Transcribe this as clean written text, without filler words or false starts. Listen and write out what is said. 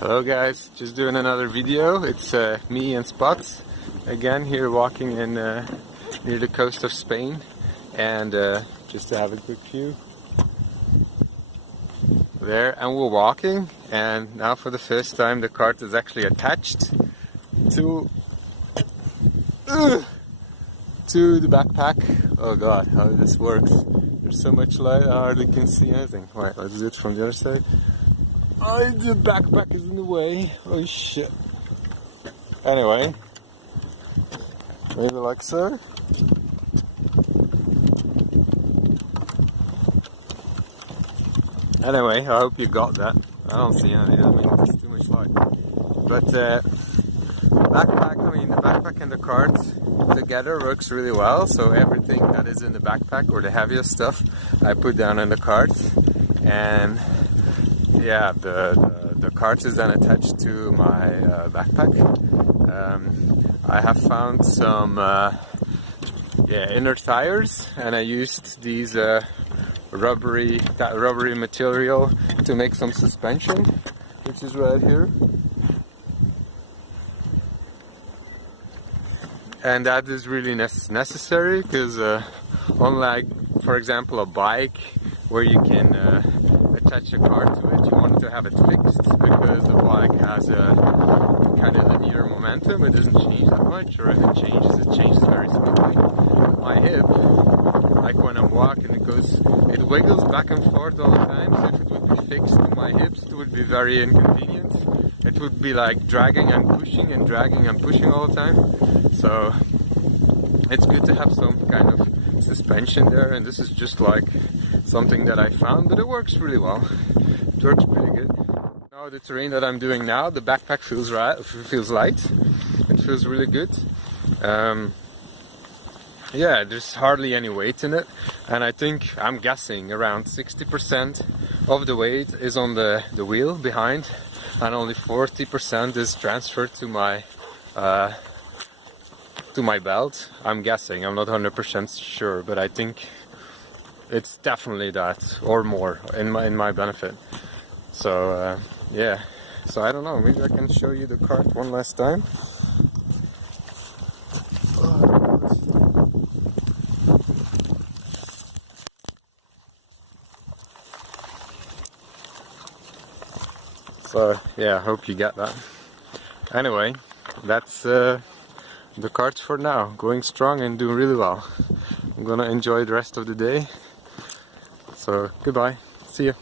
Hello guys, just doing another video. It's me and Spots again here walking in near the coast of Spain, and just to have a quick view there, and we're walking, and now for the first time the cart is actually attached to the backpack. Oh god, how this works. There's so much light I hardly can see anything. Right, let's do it from the other side. Oh, the backpack is in the way. Oh shit. Anyway, maybe like so. Anyway, I hope you got that. I don't see anything. I mean, there's too much light. But the backpack and the cart together works really well. So everything that is in the backpack, or the heaviest stuff, I put down in the cart, and yeah, the cart is then attached to my backpack. I have found some inner tires, and I used these rubbery material to make some suspension, which is right here. And that is really necessary because unlike, for example, a bike where you can attach a car to it, you want to have it fixed, because the bike has a kind of linear momentum. It doesn't change that much, or if it changes very smoothly. My hip, like when I'm walking, it wiggles back and forth all the time, so if it would be fixed to my hips, it would be very inconvenient. It would be like dragging and pushing and dragging and pushing all the time. So it's good to have some kind of suspension there, and this is just like something that I found, but it works really well. It works pretty good. Now the terrain that I'm doing now, the backpack feels light. It feels really good. Yeah, there's hardly any weight in it, and I think, I'm guessing, around 60% of the weight is on the wheel behind, and only 40% is transferred to my belt. I'm guessing, I'm not 100% sure, but I think it's definitely that, or more, in my benefit. So yeah, so I don't know, maybe I can show you the cart one last time. So yeah, I hope you get that. Anyway, that's the cart for now, going strong and doing really well. I'm gonna enjoy the rest of the day. So goodbye, see you.